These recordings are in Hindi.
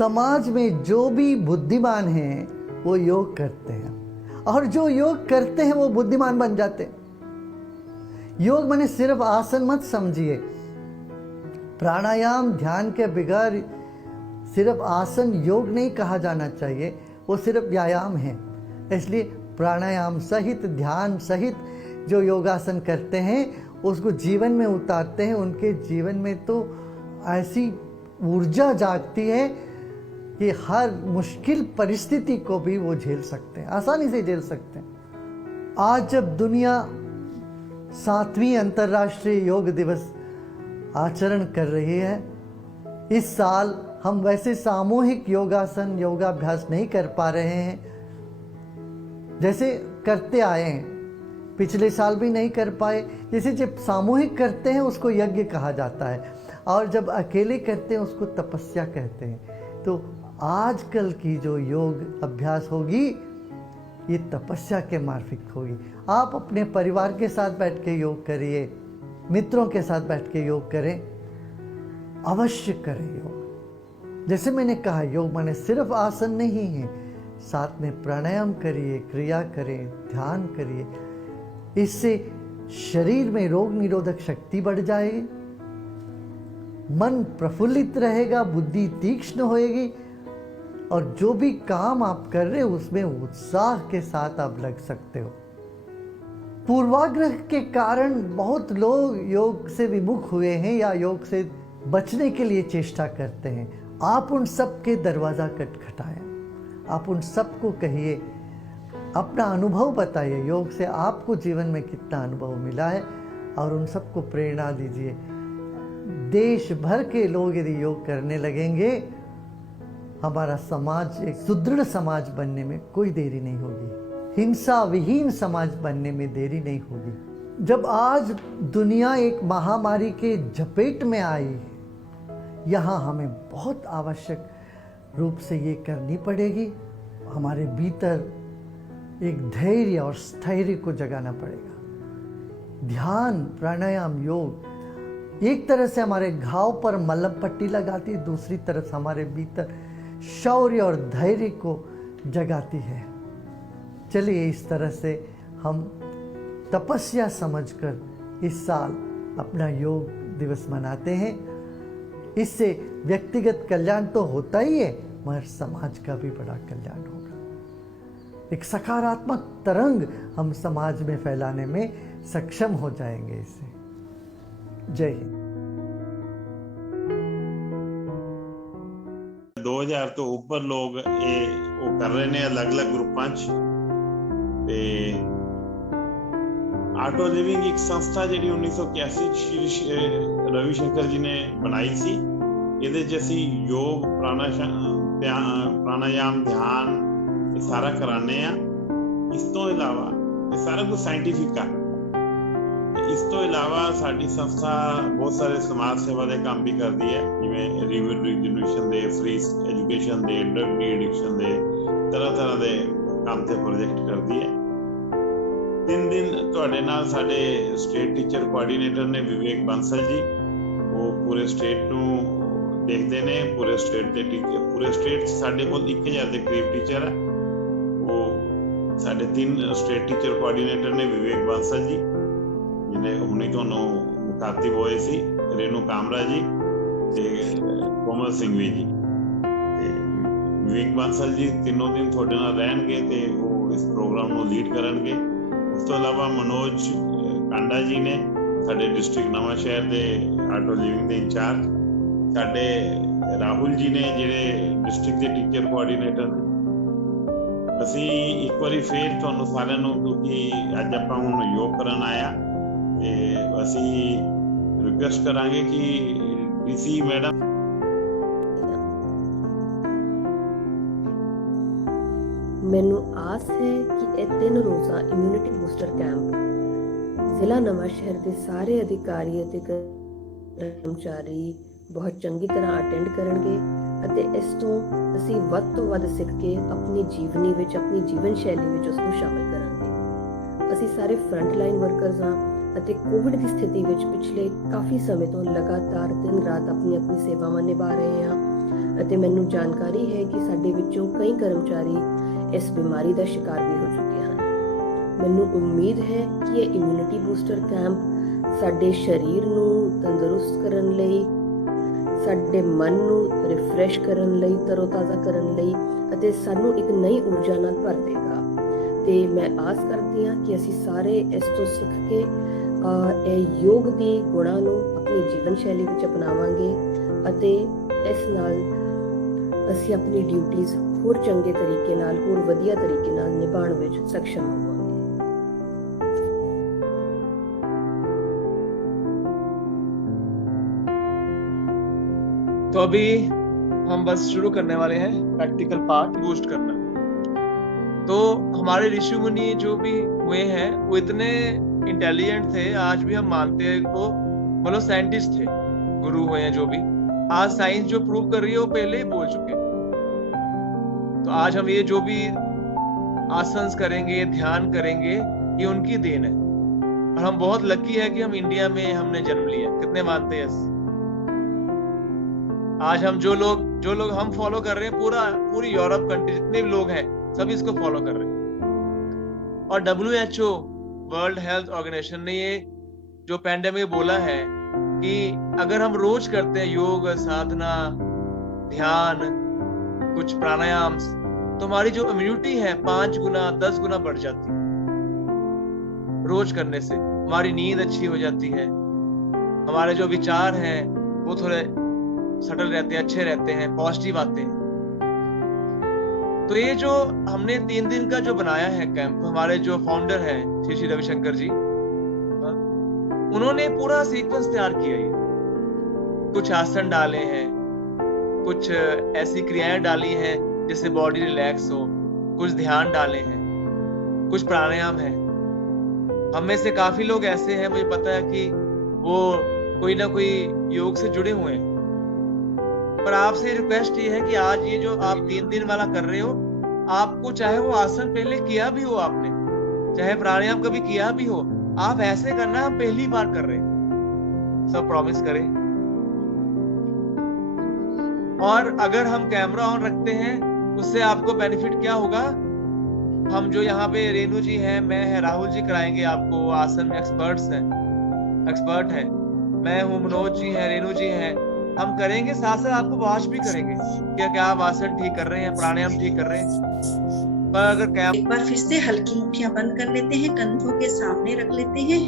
समाज में जो भी बुद्धिमान हैं वो योग करते हैं, और जो योग करते हैं वो बुद्धिमान बन जाते हैं। योग माने सिर्फ आसन मत समझिए। प्राणायाम ध्यान के बगैर सिर्फ आसन योग नहीं कहा जाना चाहिए, वो सिर्फ व्यायाम है। इसलिए प्राणायाम सहित ध्यान सहित जो योगासन करते हैं उसको जीवन में उतारते हैं, उनके जीवन में तो ऐसी ऊर्जा जागती है कि हर मुश्किल परिस्थिति को भी वो झेल सकते हैं, आसानी से झेल सकते हैं। आज जब दुनिया 7वीं अंतर्राष्ट्रीय योग दिवस आचरण कर रही है, इस साल हम वैसे सामूहिक योगासन योगाभ्यास नहीं कर पा रहे हैं जैसे करते आए हैं। पिछले साल भी नहीं कर पाए। जैसे जब सामूहिक करते हैं उसको यज्ञ कहा जाता है, और जब अकेले करते हैं उसको तपस्या कहते हैं। तो आजकल की जो योग अभ्यास होगी ये तपस्या के मार्फिक होगी। आप अपने परिवार के साथ बैठ के योग करिए, मित्रों के साथ बैठ के योग करें, अवश्य करें योग। जैसे मैंने कहा, योग माने सिर्फ आसन नहीं है, साथ में प्राणायाम करिए, क्रिया करें, ध्यान करिए। इससे शरीर में रोग निरोधक शक्ति बढ़ जाएगी, मन प्रफुल्लित रहेगा, बुद्धि तीक्ष्ण होएगी, और जो भी काम आप कर रहे हो उसमें उत्साह के साथ आप लग सकते हो। पूर्वाग्रह के कारण बहुत लोग योग से विमुख हुए हैं या योग से बचने के लिए चेष्टा करते हैं। आप उन सब के दरवाज़ा खटखटाएं, आप उन सबको कहिए, अपना अनुभव बताइए, योग से आपको जीवन में कितना अनुभव मिला है, और उन सबको प्रेरणा दीजिए। देश भर के लोग यदि योग करने लगेंगे, हमारा समाज एक सुदृढ़ समाज बनने में कोई देरी नहीं होगी, हिंसा विहीन समाज बनने में देरी नहीं होगी। जब आज दुनिया एक महामारी के झपेट में आई, यहाँ हमें बहुत आवश्यक रूप से ये करनी पड़ेगी। हमारे भीतर एक धैर्य और स्थैर्य को जगाना पड़ेगा। ध्यान, प्राणायाम, योग एक तरह से हमारे घाव पर मलहम पट्टी लगाती है, दूसरी तरफ हमारे भीतर शौर्य और धैर्य को जगाती है। चलिए इस तरह से हम तपस्या समझकर इस साल अपना योग दिवस मनाते हैं। इससे व्यक्तिगत कल्याण तो होता ही है, मगर समाज का भी बड़ा कल्याण होगा। एक सकारात्मक तरंग हम समाज में फैलाने में सक्षम हो जाएंगे इससे। जय हिंद। 2000 ਤੋਂ ਉੱਪਰ ਲੋਕ ਉਹ ਕਰ ਰਹੇ ਨੇ ਅਲੱਗ-ਅਲੱਗ ਗਰੁੱਪਾਂ 'ਚ। ਤੇ ਆਟੋ ਲਿਵਿੰਗ ਇੱਕ ਸੰਸਥਾ ਜਿਹੜੀ 1981 'ਚ ਸ਼੍ਰੀ ਰਵੀ ਸ਼ੰਕਰ ਜੀ ਨੇ ਬਣਾਈ ਸੀ। ਇਹਦੇ 'ਚ ਅਸੀਂ ਯੋਗ, ਪ੍ਰਾਣਾਯਾਮ, ਧਿਆਨ ਇਹ ਸਾਰਾ ਕਰਾਉਂਦੇ ਆ। ਇਸ ਤੋਂ ਇਲਾਵਾ ਇਹ ਸਾਰਾ ਕੁਝ ਸਾਇੰਟੀਫਿਕ ਆ। ਇਸ ਤੋਂ ਇਲਾਵਾ ਸਾਡੀ ਸੰਸਥਾ ਬਹੁਤ ਸਾਰੇ ਸਮਾਜ ਸੇਵਾ ਦੇ ਕੰਮ ਵੀ ਕਰਦੀ ਹੈ, ਜਿਵੇਂ ਰੀਜਨਰੇਸ਼ਨ ਦੇ, ਫ੍ਰੀ ਐਜੂਕੇਸ਼ਨ ਦੇ, ਡਰਗ ਡੀ ਐਡਿਕਸ਼ਨ ਦੇ, ਤਰ੍ਹਾਂ ਦੇ ਕੰਮ ਤੇ ਪ੍ਰੋਜੈਕਟ ਕਰਦੀ ਹੈ। 3 ਦਿਨ ਤੁਹਾਡੇ ਨਾਲ ਸਾਡੇ ਸਟੇਟ ਟੀਚਰ ਕੋਆਰਡੀਨੇਟਰ ਨੇ ਵਿਵੇਕ ਬਾਂਸਲ ਜੀ, ਉਹ ਪੂਰੇ ਸਟੇਟ ਨੂੰ ਦੇਖਦੇ ਨੇ। ਪੂਰੇ ਸਟੇਟ 'ਚ ਸਾਡੇ ਕੋਲ 1000 ਦੇ ਕਰੀਬ ਟੀਚਰ ਹੈ। ਉਹ ਸਾਡੇ 3 ਸਟੇਟ ਟੀਚਰ ਕੋਆਰਡੀਨੇਟਰ ਨੇ, ਵਿਵੇਕ ਬਾਂਸਲ ਜੀ ਜਿਹਨੇ ਹੁਣੇ ਤੁਹਾਨੂੰ ਮੁਖਾਤਿਬ ਹੋਏ ਸੀ, ਰੇਨੂ ਕਾਮਰਾ ਜੀ ਤੇ ਕੋਮਲ ਸਿੰਘਵੀ ਜੀ। ਤੇ ਵਿਵੇਕ ਬਾਂਸਲ ਜੀ ਤਿੰਨੋਂ ਦਿਨ ਤੁਹਾਡੇ ਨਾਲ ਰਹਿਣਗੇ ਤੇ ਉਹ ਇਸ ਪ੍ਰੋਗਰਾਮ ਨੂੰ ਲੀਡ ਕਰਨਗੇ। ਉਸ ਤੋਂ ਇਲਾਵਾ ਮਨੋਜ ਕਾਂਡਾ ਜੀ ਨੇ, ਸਾਡੇ ਡਿਸਟ੍ਰਿਕਟ ਨਵਾਂ ਸ਼ਹਿਰ ਦੇ ਆਟੋ ਲਿਵਿੰਗ ਦੇ ਇੰਚਾਰਜ। ਸਾਡੇ ਰਾਹੁਲ ਜੀ ਨੇ ਜਿਹੜੇ ਡਿਸਟ੍ਰਿਕਟ ਦੇ ਟੀਚਰ ਕੋਆਰਡੀਨੇਟਰ ਨੇ। ਅਸੀਂ ਇੱਕ ਵਾਰੀ ਫੇਰ ਤੁਹਾਨੂੰ ਸਾਰਿਆਂ ਨੂੰ, ਕਿਉਂਕਿ ਅੱਜ ਆਪਾਂ ਹੁਣ ਯੋਗ ਕਰਨ ਆਇਆ, ਤੇ ਅਸੀਂ ਰਿਕੁਐਸਟ ਕਰਾਂਗੇ ਕਿ ਡੀਸੀ ਮੈਡਮ ਮੈਨੂੰ ਆਸ ਹੈ ਕਿ ਇਹ 3 ਰੋਜ਼ਾ ਇਮਿਊਨਿਟੀ ਬੂਸਟਰ ਕੈਂਪ ਜ਼ਿਲ੍ਹਾ ਨਵਾਂ ਸ਼ਹਿਰ ਦੇ ਸਾਰੇ ਅਧਿਕਾਰੀ ਅਤੇ ਕਰਮਚਾਰੀ ਬਹੁਤ ਚੰਗੀ ਤਰ੍ਹਾਂ ਅਟੈਂਡ ਕਰਨਗੇ, ਅਤੇ ਇਸ ਤੋਂ ਅਸੀਂ ਵੱਧ ਤੋਂ ਵੱਧ ਸਿੱਖ ਕੇ ਆਪਣੀ ਜੀਵਨੀ ਵਿੱਚ, ਆਪਣੀ ਜੀਵਨ ਸ਼ੈਲੀ ਵਿੱਚ ਉਸ ਨੂੰ ਸ਼ਾਮਿਲ ਕਰਾਂਗੇ। ਅਸੀਂ ਸਾਰੇ ਫਰੰਟ ਲਾਈਨ ਵਰਕਰਸ ਹਾਂ ਅਤੇ ਕੋਵਿਡ ਦੀ ਸਥਿਤੀ ਵਿੱਚ ਪਿਛਲੇ ਕਾਫੀ ਸਮੇਂ ਤੋਂ ਲਗਾਤਾਰ ਦਿਨ ਰਾਤ ਆਪਣੀ ਸੇਵਾਵਾਂ ਨਿਭਾ ਰਹੇ ਹਾਂ। ਅਤੇ ਮੈਨੂੰ ਜਾਣਕਾਰੀ ਹੈ ਕਿ ਸਾਡੇ ਵਿੱਚੋਂ ਕਈ ਕਰਮਚਾਰੀ ਇਸ ਬਿਮਾਰੀ ਦਾ ਸ਼ਿਕਾਰ ਵੀ ਹੋ ਚੁੱਕੇ ਹਨ। ਮੈਨੂੰ ਉਮੀਦ ਹੈ ਕਿ ਇਹ ਇਮਿਊਨਿਟੀ ਬੂਸਟਰ ਕੈਂਪ ਸਾਡੇ ਸਰੀਰ ਨੂੰ ਤੰਦਰੁਸਤ ਕਰਨ ਲਈ, ਸਾਡੇ ਮਨ ਨੂੰ ਰਿਫਰੈਸ਼ ਕਰਨ ਲਈ, ਤਰੋਤਾਜ਼ਾ ਕਰਨ ਲਈ ਅਤੇ ਸਾਨੂੰ ਇੱਕ ਨਈ ਊਰਜਾ ਨਾਲ ਭਰ ਦੇਗਾ। ਤੇ ਮੈਂ ਆਸ ਕਰਦੀ ਹਾਂ ਕਿ ਅਸੀਂ ਸਾਰੇ ਇਸ ਤੋਂ ਸਿੱਖ ਕੇ ਇਹ ਯੋਗ ਦੀ ਗੁਣਾਂ ਨੂੰ ਆਪਣੀ ਜੀਵਨ ਸ਼ੈਲੀ ਵਿੱਚ ਅਪਣਾਵਾਂਗੇ ਅਤੇ ਇਸ ਨਾਲ ਅਸੀਂ ਆਪਣੀ ਡਿਊਟੀਆਂ ਹੋਰ ਚੰਗੇ ਤਰੀਕੇ ਨਾਲ, ਹੋਰ ਵਧੀਆ ਤਰੀਕੇ ਨਾਲ ਨਿਭਾਉਣ ਵਿੱਚ ਸક્ષਮ ਹੋਵਾਂਗੇ। तो अभी हम बस शुरू करने वाले हैं प्रैक्टिकल पार्ट, बूस्ट करना। तो हमारे ऋषि मुनि जो भी हुए हैं वो इतने इंटेलिजेंट थे, आज भी हम मानते हैं वो मतलब साइंटिस्ट थे, गुरु हुए हैं जो भी। आज साइंस जो प्रूव कर रही है वो पहले ही बोल चुके हैं। तो आज हम ये जो भी आसन करेंगे, ध्यान करेंगे, ये उनकी देन है। और हम बहुत लकी है कि हम इंडिया में हमने जन्म लिया। कितने मानते हैं? आज हम जो लोग हम फॉलो कर रहे हैं, पूरी यूरोप कंट्री जितने भी लोग हैं सभी इसको फॉलो कर रहे हैं। और WHO वर्ल्ड हेल्थ ऑर्गेनाइजेशन ने ये जो पैंडेमिक बोला है कि अगर हम रोज करते हैं योग, साधना, ध्यान, कुछ प्राणायाम, तो हमारी जो इम्यूनिटी है 5 गुना 10 गुना बढ़ जाती है। रोज करने से हमारी नींद अच्छी हो जाती है, हमारे जो विचार हैं वो थोड़े सटल रहते हैं, अच्छे रहते हैं, पॉजिटिव आते हैं। तो ये जो हमने 3 दिन का जो बनाया है कैंप, हमारे जो फाउंडर हैं श्री श्री रविशंकर जी, उन्होंने पूरा सीक्वेंस तैयार किया। ये कुछ आसन डाले हैं, कुछ ऐसी क्रियाएं डाली हैं जिससे बॉडी रिलैक्स हो, कुछ ध्यान डाले हैं, कुछ प्राणायाम है। हम में से काफी लोग ऐसे हैं, मुझे पता है कि वो कोई ना कोई योग से जुड़े हुए हैं। पर आपसे रिक्वेस्ट ये है कि आज ये जो आप 3 दिन वाला कर रहे हो, आपको चाहे वो आसन पहले किया भी हो आपने, चाहे प्राणायाम कभी किया भी हो, आप ऐसे करना, हम पहली बार कर रहे हैं, सब प्रॉमिस करें। और अगर हम कैमरा ऑन रखते हैं उससे आपको बेनिफिट क्या होगा? हम जो यहाँ पे रेणु जी हैं, मैं है, राहुल जी कराएंगे आपको आसन में, एक्सपर्ट हैं। मैं हूँ, मनोज जी हैं, रेणु जी हैं। हम करेंगे, साथ साथ आपको वॉच भी करेंगे क्या आप आसन ठीक कर रहे हैं, प्राणायाम ठीक कर रहे हैं। पर अगर एक बार फिर से हल्की मुट्ठियां बंद कर लेते हैं, कंधों के सामने रख लेते हैं,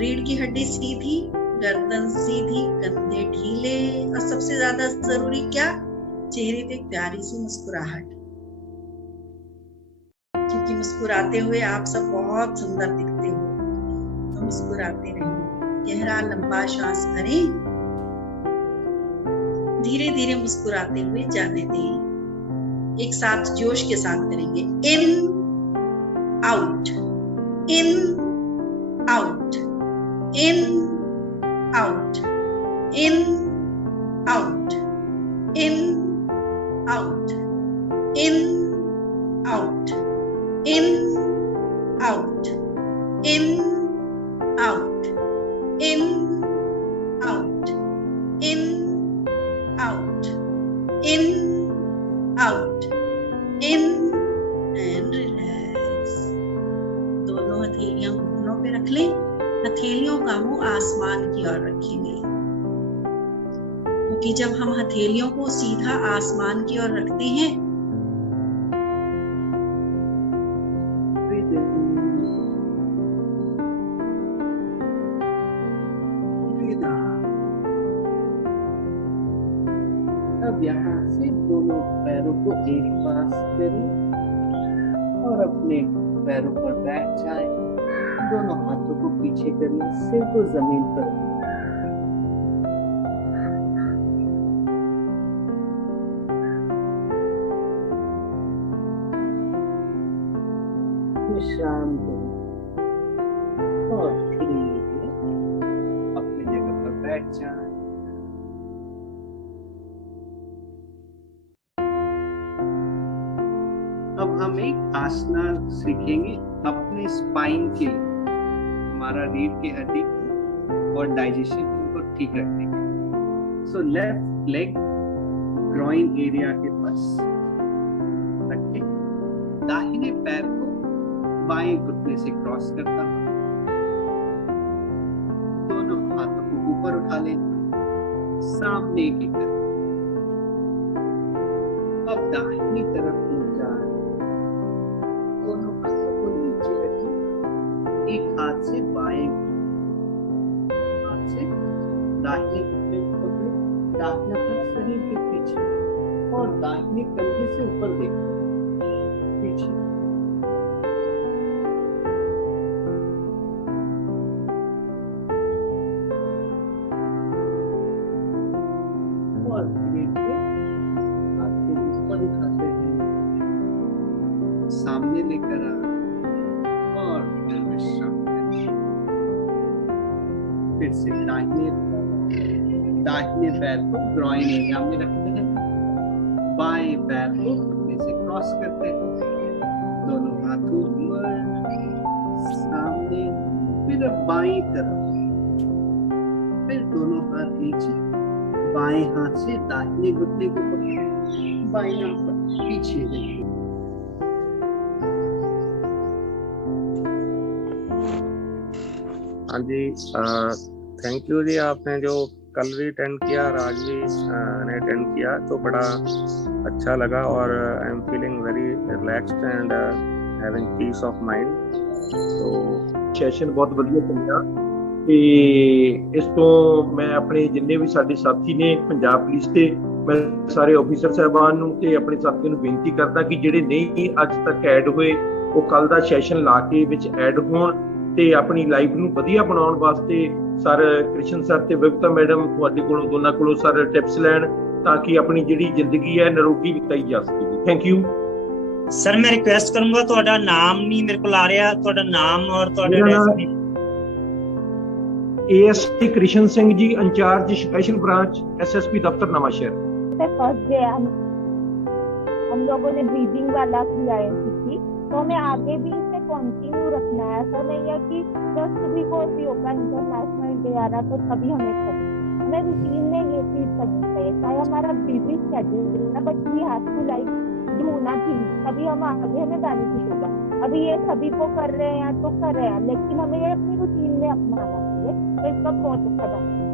रीढ़ की हड्डी सीधी, गर्दन सीधी, कंधे ढीले, और सबसे ज्यादा जरूरी क्या, चेहरे पे प्यारी सी मुस्कुराहट, क्योंकि मुस्कुराते हुए आप सब बहुत सुंदर दिखते हो। तो मुस्कुराते रहिए। गहरा लंबा श्वास भरें, धीरे धीरे मुस्कुराते हुए जाने दें। एक साथ जोश के साथ करेंगे। In out, in out, in out, in out, in out, in out, in out, in out, in out, in out, in out, in and relax। दोनों हथेलियां घुटनों पे रख लें, हथेलियों का मुंह आसमान की ओर रखेंगे, क्योंकि जब हम हथेलियों को सीधा आसमान की ओर रखते हैं अब यहाँ से दोनों पैरों को एक पास करें और अपने पैरों पर बैठ जाएं। दोनों हाथों को पीछे करें, सिर को जमीन पर। विश्राम करें और धीरे अपनी जगह पर बैठ जाएं। अब हम एक आसना सीखेंगे अपने स्पाइन के लिए, हमारा रीढ़ की हड्डी और डाइजेशन को ठीक रखने के लिए। So left leg groin area के पास रखें, दाहिने पैर को बाएं घुटने से क्रॉस करता हूं, दोनों हाथों को ऊपर उठा लें, सामने की तरफ। अब दाहिनी तरफ नीचा, दोनों हाथों को नीचे रखें, एक हाथ से बाएं हाथ से दाहिने घुटने को पकड़े, दाहिना हाथ शरीर के पीछे और दाहिने कंधे से ऊपर देखें, पीछे। और धीरे धीरे हाथ को ऊपर उठाते हैं, सामने लेकर आ और विश्राम करें। फिर से दाहिने पैर को ग्रॉइन एरिया में रखते हैं, बाएं पैर को घुटने से क्रॉस करते हैं, दोनों हाथों ऊपर सामने, फिर बाईं तरफ, फिर दोनों हाथ नीचे, बाएं हाथ से दाहिने घुटने को पकड़े, बाईं हाथ पीछे देखिए। हाँ जी, थैंक यू जी। आपने जो कल भी अटेंड किया और आज भी ने अटेंड किया तो बड़ा अच्छा लगा और I am feeling very relaxed and having peace of mind. तो ਸੈਸ਼ਨ ਬਹੁਤ ਵਧੀਆ ਚੱਲਿਆ ਤੇ ਇਸ ਤੋਂ ਮੈਂ ਆਪਣੇ ਜਿੰਨੇ ਵੀ ਸਾਡੇ ਸਾਥੀ ਨੇ ਪੰਜਾਬ ਪੁਲਿਸ ਤੇ ਮੈਂ ਸਾਰੇ ਆਫੀਸਰ ਸਾਹਿਬਾਨ ਨੂੰ ਤੇ ਆਪਣੇ ਸਾਥੀਆਂ ਨੂੰ ਬੇਨਤੀ ਕਰਦਾ ਕਿ ਜਿਹੜੇ ਨਹੀਂ ਅੱਜ ਤੱਕ ਐਡ ਹੋਏ ਉਹ ਕੱਲ ਦਾ ਸੈਸ਼ਨ ਲਾ ਕੇ ਵਿੱਚ ਐਡ ਹੋਣ ਤੇ ਆਪਣੀ ਲਾਈਫ ਨੂੰ ਵਧੀਆ ਬਣਾਉਣ ਵਾਸਤੇ ਸਰ ਕ੍ਰਿਸ਼ਨ ਸਰ ਤੇ ਵਿਵਤਾ ਮੈਡਮ ਤੁਹਾਡੇ ਕੋਲੋਂ ਦੋਨਾਂ ਕੋਲੋਂ ਸਰ ਟਿਪਸ ਲੈਣ ਤਾਂ ਕਿ ਆਪਣੀ ਜਿਹੜੀ ਜ਼ਿੰਦਗੀ ਹੈ ਨਿਰੋਗੀ ਬਿਤਾਈ ਜਾ ਸਕੇ। Thank you sir. ਮੈਂ ਰਿਕੁਐਸਟ ਕਰੂੰਗਾ, ਤੁਹਾਡਾ ਨਾਮ ਨਹੀਂ ਮੇਰੇ ਕੋਲ ਆ ਰਿਹਾ, ਤੁਹਾਡਾ ਨਾਮ ਔਰ ਤੁਹਾਡਾ ਡੈਸਿਗਨੇਸ਼ਨ। ASP Krishna Singh ji, in charge special branch SSP दफ्तर नवांशहर। फर्स्ट डे हम लोगों ने ब्रीदिंग वाला किया है सीखी, तो हमें आगे भी इसे कंटिन्यू रखना है। ऐसा नहीं है कि just because yoga international day आ रहा तो तभी हमें करना, हमें रूटीन में ये चीज करनी चाहिए। चाहे हमारा बिजी शेड्यूल है but we have to like ढूंढना चीज, तभी हम आगे हमें बेनिफिट होगा। अभी ये सभी को कर रहे हैं तो कर रहे हैं, लेकिन हमें ये अपनी रूटीन में अपनाना चाहिए, तो इसका बहुत अच्छा बनता है।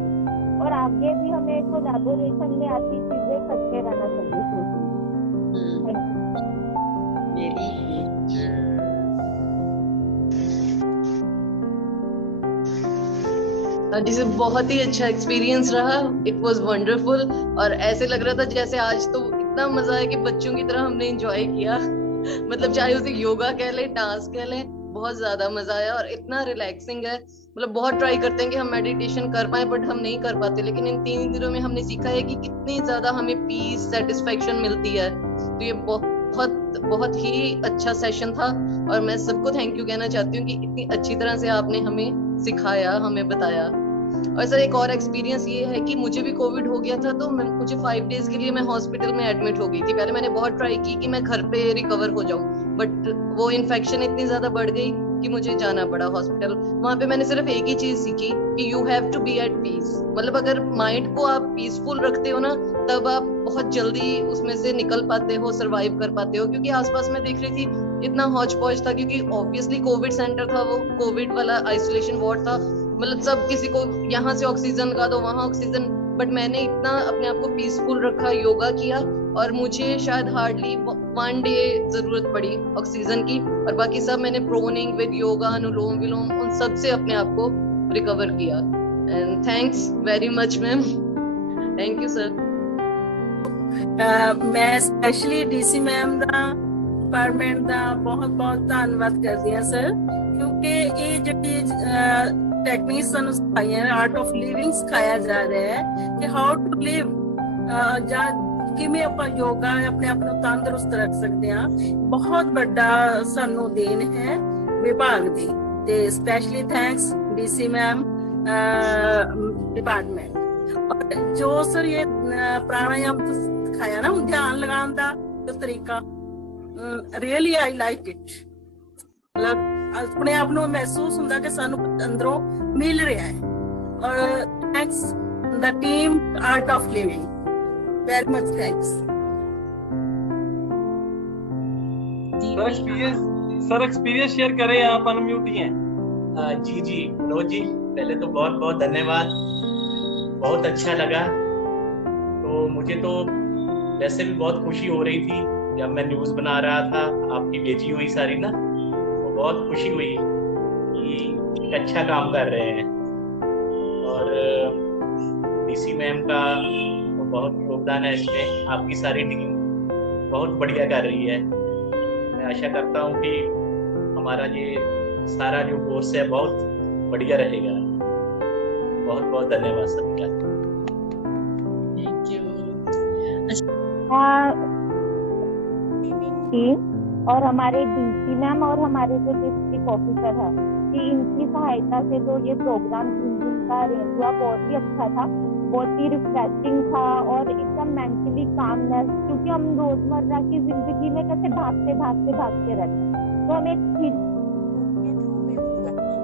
और आगे भी हमें कोलैबोरेशन में ऐसी चीजें करते रहना चाहिए। जिसे बहुत ही अच्छा एक्सपीरियंस रहा, इट वाज वंडरफुल। और ऐसे लग रहा था जैसे आज तो इतना मजा आया कि बच्चों की तरह हमने एंजॉय किया। मतलब चाहे उसे योगा कह ले, डांस कह ले, बहुत ज्यादा मजा आया और इतना रिलैक्सिंग है। मतलब बहुत ट्राई करते हैं कि हम मेडिटेशन कर पाए बट हम नहीं कर पाते, लेकिन इन 3 दिनों में हमने सीखा है कि कितनी ज्यादा हमें पीस सेटिस्फेक्शन मिलती है। तो ये बहुत ही अच्छा सेशन था और मैं सबको थैंक यू कहना चाहती हूँ कि इतनी अच्छी तरह से आपने हमें सिखाया, हमें बताया। और सर एक और एक्सपीरियंस ये है कि मुझे भी कोविड हो गया था, तो मुझे 5 डेज के लिए मैं हॉस्पिटल में एडमिट हो गई थी। पहले मैंने बहुत ट्राई की कि मैं घर पे रिकवर हो जाऊं, बट वो इन्फेक्शन इतनी ज्यादा बढ़ गई कि मुझे जाना पड़ा हॉस्पिटल। वहां पे मैंने सिर्फ एक ही चीज सीखी कि you have to be at peace. मतलब अगर माइंड को आप पीसफुल रखते हो ना, तब आप बहुत जल्दी उसमें से निकल पाते हो, सर्वाइव कर पाते हो। क्योंकि आसपास में देख रही थी इतना हौच पौच था, क्योंकि ऑब्वियसली कोविड सेंटर था, वो कोविड वाला आइसोलेशन वार्ड था। मतलब सब किसी को यहाँ से ऑक्सीजन लगा दो, वहां ऑक्सीजन। बट मैंने इतना अपने आप को पीसफुल रखा, योगा किया, और मुझे शायद हार्डली 1 डे जरूरत पड़ी ऑक्सीजन की, और बाकी सब मैंने प्रोनिंग विद योगा, अनुलोम विलोम, उन सब से अपने आप को रिकवर किया। And thanks very much ma'am, thank you sir. मैं स्पेशली डीसी मैम ਦਾ डिपार्टमेंट ਦਾ बहुत ਧੰਨਵਾਦ ਕਰਦੀ ਹਾਂ ਸਰ, ਕਿਉਂਕਿ ਇਹ ਜਿਹੜੀ ਟੈਕਨੀਕ ਸਾਨੂੰ ਸਿਖਾਈਆਂ, ਆਰਟ ਆਫ ਲਿਵਿੰਗ ਸਿਖਾਇਆ ਜਾ ਰਿਹਾ ਹੈ ਕਿ ਹਾਊ ਟੂ ਲਿਵ, ਜਾਂ ਕਿਵੇਂ ਆਪਾਂ ਯੋਗਾ ਆਪਣੇ ਆਪ ਨੂੰ ਤੰਦਰੁਸਤ ਰੱਖ ਸਕਦੇ ਹਾਂ। ਬਹੁਤ ਵੱਡਾ ਸਾਨੂੰ ਦੇਣ ਹੈ ਵਿਭਾਗ ਦੀ, ਤੇ ਸਪੈਸ਼ਲੀ ਥੈਂक्स डीसी मैम डिपार्टमेंट। और जो सर ये प्राणायाम सिखाया ना, ध्यान लगाने का जो तरीका, रियली आई लाइक इट। मतलब अपने आप को महसूस होता कि सानू अंदरों मिल रहा है। और thanks the team Art of Living. Very much thanks. Sir experience share करें, आप अनम्यूट ही हैं। जी विनोद जी, पहले तो बहुत बहुत धन्यवाद, बहुत अच्छा लगा। तो मुझे तो वैसे भी बहुत खुशी हो रही थी जब मैं न्यूज़ बना रहा था, आपकी भेजी हुई सारी ना, तो बहुत खुशी हुई कि एक अच्छा काम कर रहे हैं। और डीसी मैम का तो बहुत योगदान है इसमें, आपकी सारी टीम बहुत बढ़िया कर रही है। मैं आशा करता हूँ कि हमारा ये सारा जो कोर्स है बहुत बढ़िया रहेगा। बहुत बहुत धन्यवाद सबका। Thank you. और हमारे डीसी मैम और हमारे जो डिस्ट्रिक्ट ऑफिसर है कि इनकी सहायता से जो ये प्रोग्राम 3 दिन का अरेंज हुआ बहुत ही अच्छा था, बहुत ही रिफ्रेशिंग था और एकदम मेंटली कामनेस, क्योंकि हम रोजमर्रा की जिंदगी में कैसे भागते रहते हैं, तो हमें एक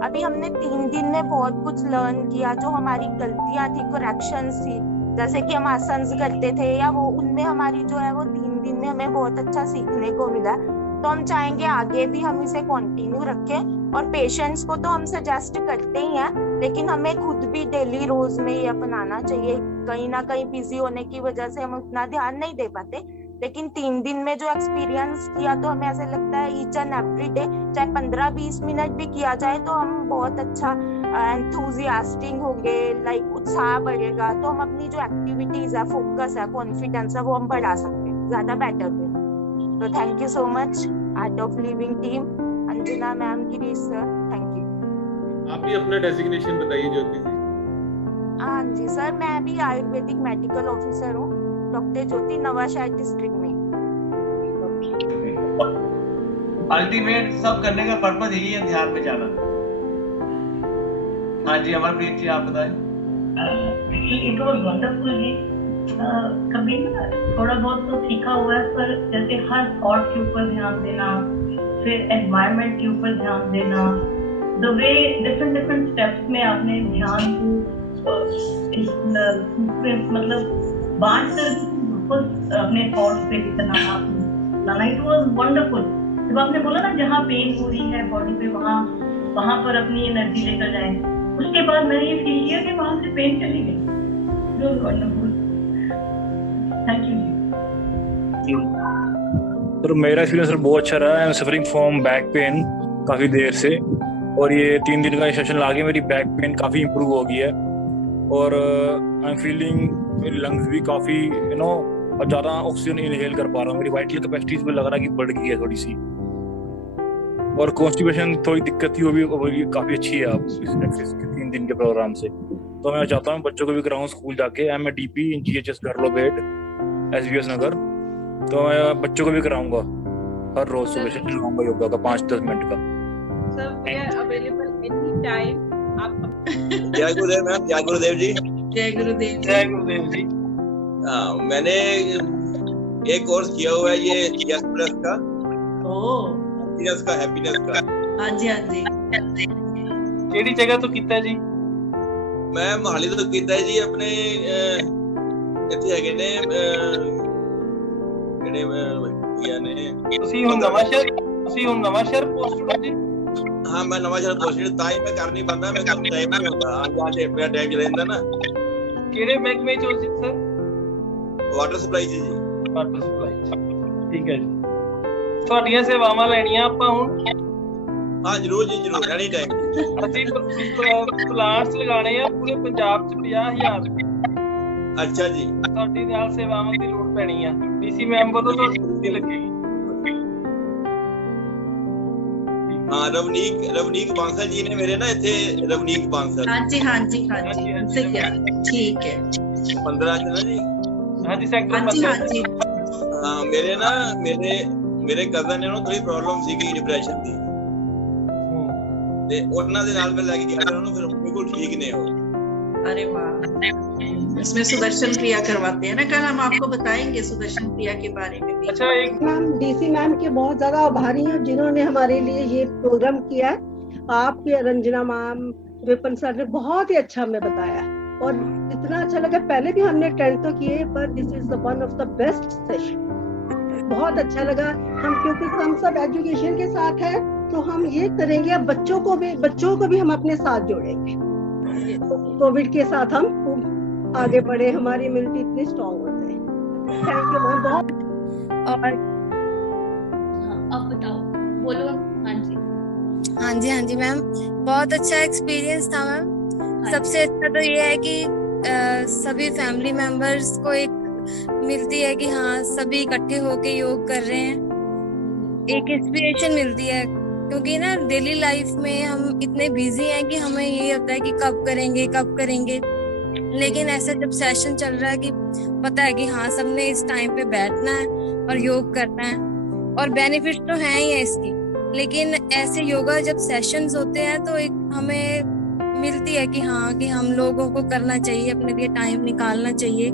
अभी हमने 3 दिन में बहुत कुछ लर्न किया। जो हमारी गलतियां थी, करेक्शंस थी, जैसे कि हम आसन्स करते थे या वो, उनमें हमारी जो है वो 3 दिन में हमें बहुत अच्छा सीखने को मिला। तो हम चाहेंगे आगे भी हम इसे कंटिन्यू रखें। और पेशेंट्स को तो हम सजेस्ट करते ही हैं, लेकिन हमें खुद भी डेली रोज में ये अपनाना चाहिए। कहीं ना कहीं बिजी होने की वजह से हम उतना ध्यान नहीं दे पाते, लेकिन 3 दिन में जो एक्सपीरियंस किया तो हमें ऐसे लगता है ईच एंड एवरी डे चाहे 15-20 मिनट भी किया जाए तो हम बहुत अच्छा एंथुजियास्टिक होंगे, लाइक उत्साह बढ़ेगा। तो हम अपनी जो एक्टिविटीज है, फोकस है, कॉन्फिडेंस है, वो हम बढ़ा सकते हैं ज्यादा बेटर वे। तो thank you so much art of living team, Anjana ma'am, Girish sir, thank you. आप भी अपना डेजिग्नेशन बताइए ज्योति जी। हाँ जी सर, मैं भी आयुर्वेदिक मेडिकल ऑफिसर हूँ, डॉक्टर ज्योति, नवाशहर डिस्ट्रिक्ट में। अल्टीमेट सब करने का पर्पस यही है, ध्यान में जाना। हाँ जी अमरप्रीत जी, आप बताएं। इट वाज वंडरफुल जी। कभी ना थोड़ा बहुत तो सीखा हुआ है, पर जैसे हर थॉट के ऊपर ध्यान देना, फिर एनवायरनमेंट के ऊपर ध्यान देना, द वे डिफरेंट स्टेप्स में आपने ध्यान को मतलब बांट कर अपने थॉट्स पे लाना, इट वाज वंडरफुल। जब आपने बोला ना जहाँ पेन हो रही है बॉडी पे, वहाँ पर अपनी एनर्जी लेकर जाए, उसके बाद मैंने ये फील किया कि वहाँ से पेन चली गई। It was wonderful. Thank you जी। सर मेरा एक्सपीरियंस सर बहुत अच्छा रहा। I am suffering from back pain काफ़ी देर से, और ये 3 दिन का सेशन लाके मेरी बैक पेन काफ़ी इम्प्रूव हो गई है। और आई एम फीलिंग मेरी लंग्स भी काफ़ी और ज़्यादा ऑक्सीजन इनहेल कर पा रहा हूँ। मेरी वाइटल कैपेसिटीज भी लग रहा है कि बढ़ गई है थोड़ी सी, और कॉन्स्टिपेशन थोड़ी दिक्कत थी, वो भी काफ़ी अच्छी है आप इस 3 दिन के प्रोग्राम से। तो मैं चाहता हूँ बच्चों को भी कराऊँ स्कूल जाके। Am a DP in GHS गर्लोबेट SVS नगर, तो मैं बच्चों को भी कराऊंगा हर रोज सुबह से लगाऊंगा योगा का 5-10 मिनट का। Sir we are available any time. आप जय गुरुदेव मैम, जय गुरुदेव जी। जय गुरुदेव, जय गुरुदेव जी। मैंने एक कोर्स किया हुआ है ये यस प्लस का, हैप्पीनेस का। हाँ जी हाँ जी। केड़ी जगह तो कीता है जी? मैं मोहाली तो कीता है जी, अपने ਇੱਥੇ ਹੈਗੇ ਨੇ ਜਿਹੜੇ ਭਈਆ ਨੇ। ਤੁਸੀਂ ਹੁਣ ਨਵਾਂ ਸ਼ਹਿਰ ਪੋਸਟਡ ਹੋ ਜੀ? ਹਾਂ ਮੈਂ ਨਵਾਂ ਸ਼ਹਿਰ ਪੋਸਟਡ, ਤਾਂ ਹੀ ਮੈਂ ਕਰ ਨਹੀਂ ਪਾਉਂਦਾ, ਮੈਂ ਕੰਮ ਟਾਈਮ ਨਹੀਂ ਹੁੰਦਾ, ਆਉਣ ਜਾਣ ਮੇਰਾ ਟਾਈਮ ਚਲਾ ਜਾਂਦਾ ਨਾ। ਕਿਹੜੇ ਮਹਿਕਮੇ ਚ ਹੋ ਜੀ ਸਰ? ਵਾਟਰ ਸਪਲਾਈ ਜੀ। ਵਾਟਰ ਸਪਲਾਈ, ਠੀਕ ਹੈ ਜੀ। ਤੁਹਾਡੀਆਂ ਸੇਵਾਵਾਂ ਲੈਣੀਆਂ ਆਪਾਂ ਹੁਣ? ਹਾਂ ਜਰੂਰ ਜੀ, ਜਰੂਰ, ਐਨੀ ਟਾਈਮ। ਅਸੀਂ ਪਲਾਂਟਸ ਲਗਾਣੇ ਆ ਪੂਰੇ ਪੰਜਾਬ ਚ 50,000। अच्छा जी। ਤੁਹਾਡੀ ਨਾਲ ਸੇਵਾਵਾਂ ਦੀ ਲੋੜ ਪੈਣੀ ਆ, ਡੀਸੀ ਮੈਮ ਵੱਲੋਂ ਤੁਹਾਡੀ ਡਿਊਟੀ ਲੱਗੇਗੀ। हाँ रवनीक बांसल जी ने मेरे ना इतने रवनीक बांसल। हाँ जी हाँ जी हाँ जी, ठीक है 15 ना जी। हाँ जी सेक्टर 15। हाँ जी। हाँ मेरे कजन ने थोड़ी प्रॉब्लम सी डिप्रेशन दी, ते ਉਹਨਾਂ ਦੇ ਨਾਲ ਮੈਂ ਲੈ ਕੇ ਗਿਆ, ਉਹਨੂੰ ਫਿਰ ਬਿਲकुल ठीक नहीं हो। अरे वाह, इसमें सुदर्शन क्रिया करवाते हैं ना, कल हम आपको बताएंगे सुदर्शन क्रिया के बारे में भी। अच्छा, एक मैम डीसी मैम के बहुत ज्यादा आभारी हूँ जिन्होंने हमारे लिए ये प्रोग्राम किया। आपके रंजना मैम, विपिन सर ने बहुत ही अच्छा हमें बताया। और इतना अच्छा लगा। पहले भी हमने अटेंड तो किए, पर this is the one of the best session. बहुत अच्छा लगा। हम क्योंकि हम सब एजुकेशन के साथ हैं, तो हम ये करेंगे, अब बच्चों को भी हम अपने साथ जोड़ेंगे। कोविड के साथ हम खूब आगे बढ़े, हमारी इम्यूनिटी इतनी स्ट्रांग हो जाए। Thank you ma'am. बहुत और अब बताओ, बोलो। हाँ जी मैम, बहुत अच्छा एक्सपीरियंस था मैम। सबसे अच्छा तो ये है कि सभी फैमिली मेंबर्स को एक मिलती है कि हाँ सभी इकट्ठे होके योग कर रहे हैं, एक इंस्पिरेशन मिलती है। क्योंकि ना डेली लाइफ में हम इतने बिजी हैं कि हमें ये होता है कि कब करेंगे, लेकिन ऐसा जब सेशन चल रहा है कि पता है कि हाँ सबने इस टाइम पे बैठना है और योग करना है, और बेनिफिट तो है ही है इसकी। लेकिन ऐसे योगा जब सेशंस होते हैं तो एक हमें मिलती है कि हाँ कि हम लोगों को करना चाहिए, अपने लिए टाइम निकालना चाहिए।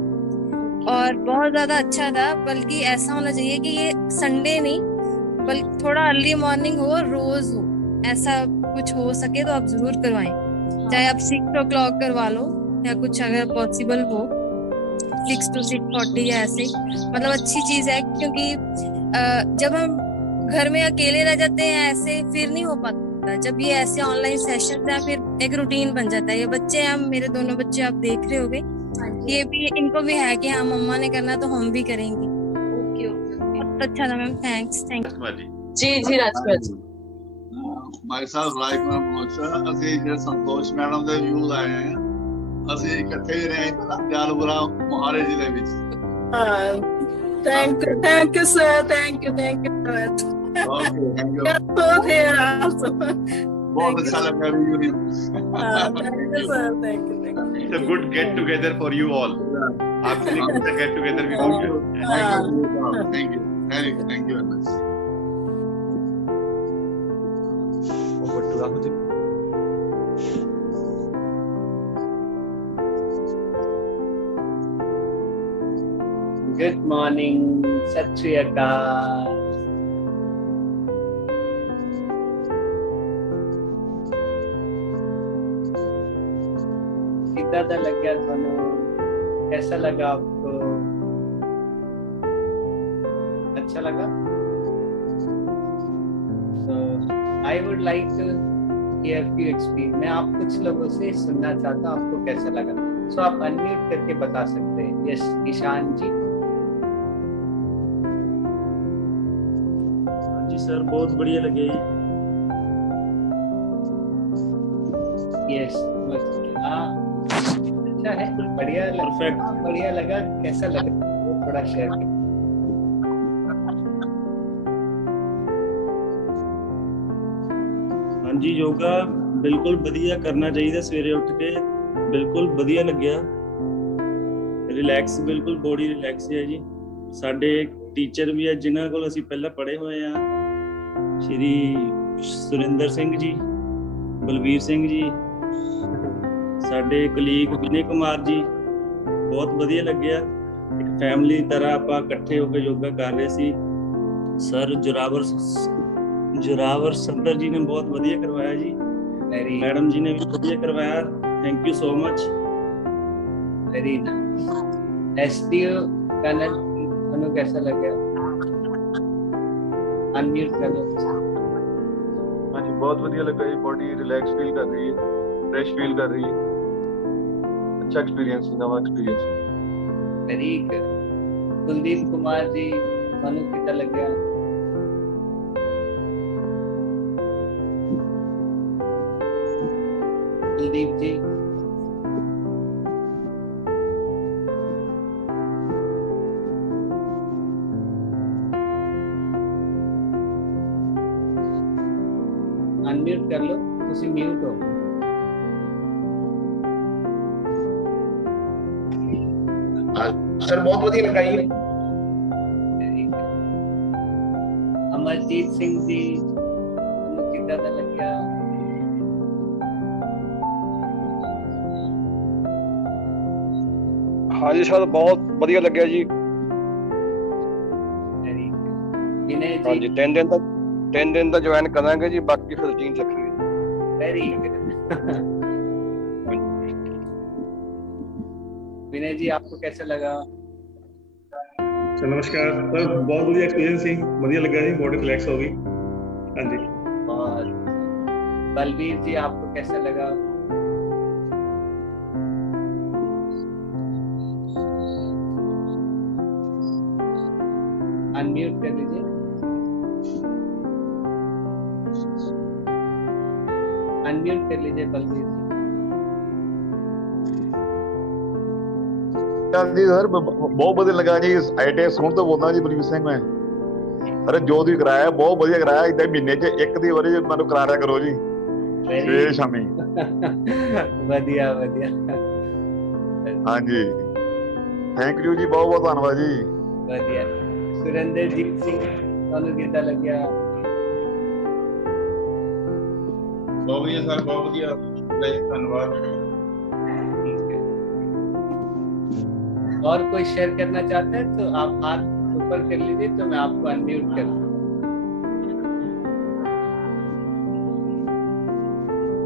और बहुत ज्यादा अच्छा था, बल्कि ऐसा होना चाहिए कि ये संडे नहीं बल्कि थोड़ा अर्ली मॉर्निंग हो, रोज हो, ऐसा कुछ हो सके तो आप जरूर करवाएं। चाहे आप 6 o'clock करवा लो या कुछ अगर पॉसिबल हो 6 to 6:40 या ऐसे, मतलब अच्छी चीज है। क्योंकि जब हम घर में अकेले रह जाते हैं ऐसे फिर नहीं हो पाता। जब ये ऐसे ऑनलाइन सेशन है फिर एक रूटीन बन जाता है। ये बच्चे हैं, मेरे दोनों बच्चे आप देख रहे होगे, ये भी इनको भी है कि हाँ मम्मा ने करना तो हम भी करेंगे। बहुत अच्छा था मैम, थैंक्स। जी राजकुमार जी। myself like ਮੈਂ ਪੁੱਛਿਆ, ਅਸੀਂ ਜਿਹੜੇ ਸੰਤੋਸ਼ ਮੈਡਮ ਦੇ ਵਿਊਜ਼ ਆਏ ਆ, ਅਸੀਂ ਇਕੱਠੇ ਰਹੇ ਜਾਲਪੁਰਾ ਮੋਹਾਲੀ ਜ਼ਿਲ੍ਹੇ ਵਿੱਚ। Thank you sir, thank you much. Okay, thank you. Both here also. बहुत अच्छा लगा reunion. Thank you sir, thank you. It's a good get together for you all. Actually, it's a get together with you. Thank you. Thank you very much. Over to Rahul. Good morning, सत श्री अकाल। कितना दा लग गया थानू, कैसा लगा आपको? अच्छा लगा? So I would like to hear few experience। मैं आप कुछ लोगों से सुनना चाहता हूँ आपको कैसा लगा। So आप अनम्यूट करके बता सकते हैं। यस, ईशान जी। सर बहुत बढ़िया लगे। यस, अच्छा है, बढ़िया लगा। बढ़िया लगा, कैसा लगा थोड़ा शेयर करें। हाँ जी, योगा बिल्कुल बढ़िया करना चाहिए। सवेरे उठ के बिल्कुल बढ़िया लग्या, रिलैक्स, बिल्कुल बॉडी रिलैक्स है जी। साडे टीचर भी है जिन्हां कोल असीं पहला पढ़े हुए हैं, श्री सुरिंदर सिंह जी, बलवीर सिंह जी, साडे कलीग विनय कुमार जी, बहुत वधिया लग्या। एक फैमिली तरह आपां इकट्ठे होकर योगा कर रहे सी। सर जोरावर संदर जी ने बहुत वधिया करवाया जी, मैडम जी ने भी वधिया करवाया। Thank you so much. Very nice. SDO Kanak, थानू कैसा लगा? अनम्यूट कर लो। हाँ जी, बहुत बढ़िया लगा जी। बॉडी रिलैक्स फील कर रही है, फ्रेश फील कर रही है। अच्छा एक्सपीरियंस, नवा experience. Very good. Kuldeep Kumar ji, थानू कितना लगा? कुलदीप जी। अनम्यूट कर लो, तुसी म्यूट हो। सर बहुत बढ़िया लगा ये। अमरजीत सिंह जी, तुम कितना दा लग गया? हाँ जी सर, बहुत बढ़िया लग गया जी। विनय हाँ जी, 10 दिन तक ज्वाइन करांगे जी, बाकी फिर रूटीन रखेंगे। Very good. विनय जी आपको कैसा लगा? सर नमस्कार सर, बहुत बढ़िया एक्सपीरियंस ही, बढ़िया लगा जी, बॉडी रिलैक्स हो गई। हाँ जी। और बलबीर जी आपको कैसा लगा? अनम्यूट कर लीजिए। अनम्यूट कर लीजिए बलबीर जी। सर बहुत बढ़िया लगा जी, ITI सुन तो बोलना जी बलबीर सिंह मैं। अरे जो भी कराया बहुत बढ़िया कराया, इधर महीने च एक दी बारी मैं करा रहा करो जी, सवेरे शामी। बढ़िया बढ़िया। हाँ जी, थैंक यू जी, बहुत बहुत धन्यवाद जी। बढ़िया। सुरेंद्रजीत सिंह ਤੁਹਾਨੂੰ ਕਿੱਦਾਂ ਲੱਗਿਆ? बहुत बढ़िया सर, बहुत बढ़िया, धन्यवाद। और कोई शेयर करना चाहता है तो आप हाथ ऊपर कर लीजिए, तो मैं आपको अनम्यूट कर दूं।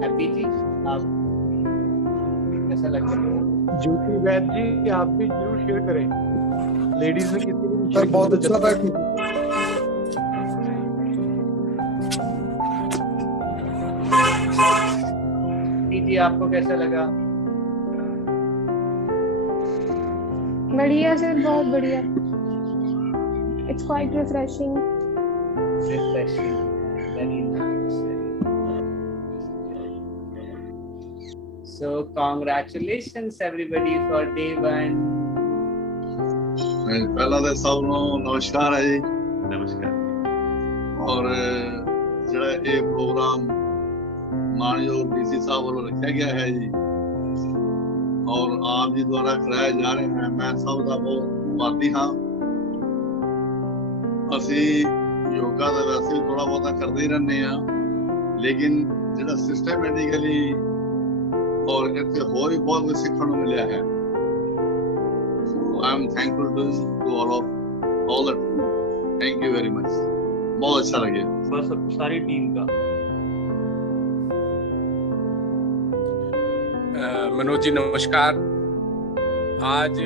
हैप्पी जी आप कैसा लग रहा है? ज्योति वैद जी आप भी जरूर शेयर करें, लेडीज ने किसी भी सर बहुत अच्छा था। जी आपको कैसा लगा? बढ़िया सर, बहुत बढ़िया। It's quite refreshing. Very nice. So congratulations everybody for day 1. पहला तो सब ਨੂੰ नमस्कार है जी। नमस्कार। और ਜਿਹੜਾ ਇਹ प्रोग्राम मानयोग DC साहब ਵੱਲੋਂ रखा गया है जी और आप जी द्वारा कराए जा रहे हैं, मैं सब का बहुत धन्यवादी हाँ। ਅਸੀਂ योगा ਦਾ वैसे थोड़ा बहुत करते ही रहने हैं, लेकिन ਜਿਹੜਾ सिस्टमैटिकली और ਇੱਥੇ ਹੋਰ ਵੀ ਬਹੁਤ ਕੁਝ ਸਿੱਖਣ ਨੂੰ ਮਿਲਿਆ है। I am thankful to all the team. Thank you very much. बहुत अच्छा लगे। बस सारी टीम का। मनोज जी नमस्कार। आज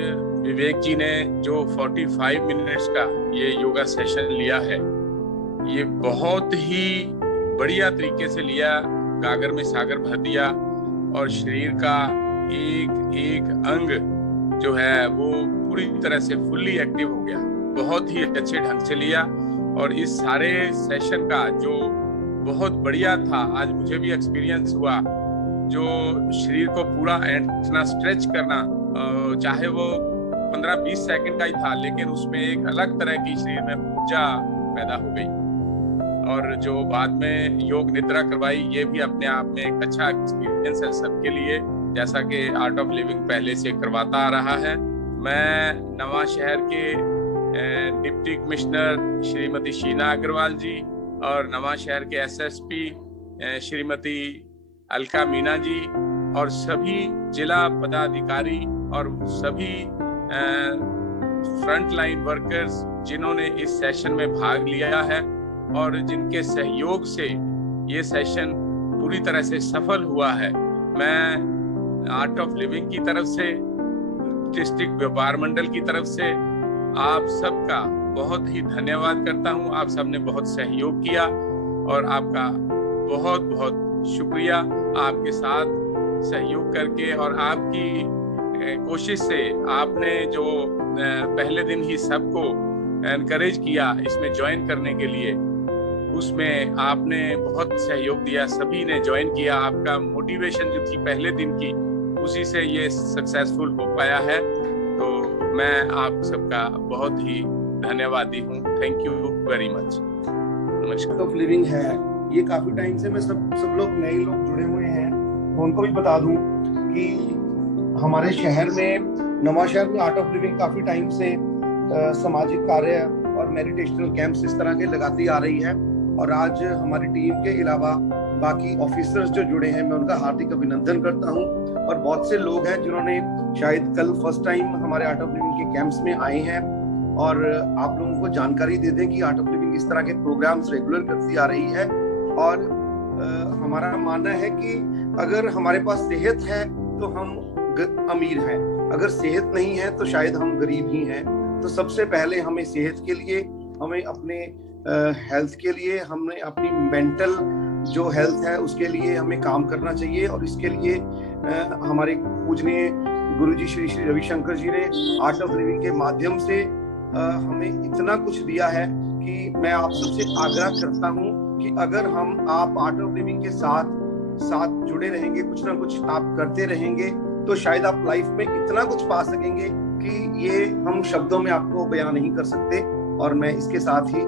विवेक जी ने जो 45 मिनट्स का ये योगा सेशन लिया है, ये बहुत ही बढ़िया तरीके से लिया, गागर में सागर भर दिया और शरीर का एक एक अंग जो है वो पूरी तरह से फुल्ली एक्टिव हो गया। बहुत ही अच्छे ढंग से लिया और इस सारे सेशन का जो बहुत बढ़िया था, आज मुझे भी एक्सपीरियंस हुआ, जो शरीर को पूरा इतना स्ट्रेच करना, चाहे वो 15-20 सेकंड का ही था, लेकिन उसमें एक अलग तरह की शरीर में ऊर्जा पैदा हो गई। और जो बाद में योग निद्रा करवाई, ये भी अपने आप में एक अच्छा एक्सपीरियंस है सबके लिए, जैसा कि आर्ट ऑफ लिविंग पहले से करवाता आ रहा है। मैं नवा शहर के डिप्टी कमिश्नर श्रीमती शीना अग्रवाल जी और नवा शहर के SSP श्रीमती अलका मीना जी और सभी जिला पदाधिकारी और सभी फ्रंट लाइन वर्कर्स जिन्होंने इस सेशन में भाग लिया है और जिनके सहयोग से ये सेशन पूरी तरह से सफल हुआ है, मैं आर्ट ऑफ लिविंग की तरफ से, डिस्ट्रिक्ट व्यापार मंडल की तरफ से आप सबका बहुत ही धन्यवाद करता हूं। आप सबने बहुत सहयोग किया और आपका बहुत बहुत शुक्रिया। आपके साथ सहयोग करके और आपकी कोशिश से आपने जो पहले दिन ही सबको एनकरेज किया इसमें ज्वाइन करने के लिए, उसमें आपने बहुत सहयोग दिया, सभी ने ज्वाइन किया। आपका मोटिवेशन जो थी पहले दिन की, उसी से ये सक्सेसफुल हो पाया है। तो मैं आप सबका बहुत ही धन्यवादी हूँ। Thank you very much. नमस्कार। ऑफ लिविंग है ये काफी टाइम से, मैं सब लोग नए लोग जुड़े हुए हैं, मैं उनको भी बता दूं कि हमारे शहर में, नवा शहर में आर्ट ऑफ लिविंग काफी टाइम से सामाजिक कार्य और मेडिटेशनल कैंप्स इस तरह के लगाती आ रही है। और आज हमारी टीम के अलावा बाकी ऑफिसर्स जो जुड़े हैं, मैं उनका हार्दिक अभिनंदन करता हूं। और बहुत से लोग हैं जिन्होंने शायद कल फर्स्ट टाइम हमारे आर्ट ऑफ लिविंग के कैंप्स में आए हैं, और आप लोगों को जानकारी दे दें कि आर्ट ऑफ लिविंग इस तरह के प्रोग्राम्स रेगुलर करती आ रही है। और हमारा मानना है कि अगर हमारे पास सेहत है तो हम अमीर हैं, अगर सेहत नहीं है तो शायद हम गरीब ही हैं। तो सबसे पहले हमें सेहत के लिए, हमें अपने हेल्थ के लिए, हमें अपनी मेंटल जो हेल्थ है उसके लिए हमें काम करना चाहिए। और इसके लिए हमारे पूजनीय गुरुजी श्री श्री रविशंकर जी ने आर्ट ऑफ लिविंग के माध्यम से हमें इतना कुछ दिया है कि मैं आप सबसे आग्रह करता हूं कि अगर हम आप आर्ट ऑफ लिविंग के साथ जुड़े रहेंगे, कुछ ना कुछ आप करते रहेंगे, तो शायद आप लाइफ में इतना कुछ पा सकेंगे कि ये हम शब्दों में आपको बयान नहीं कर सकते। और मैं इसके साथ ही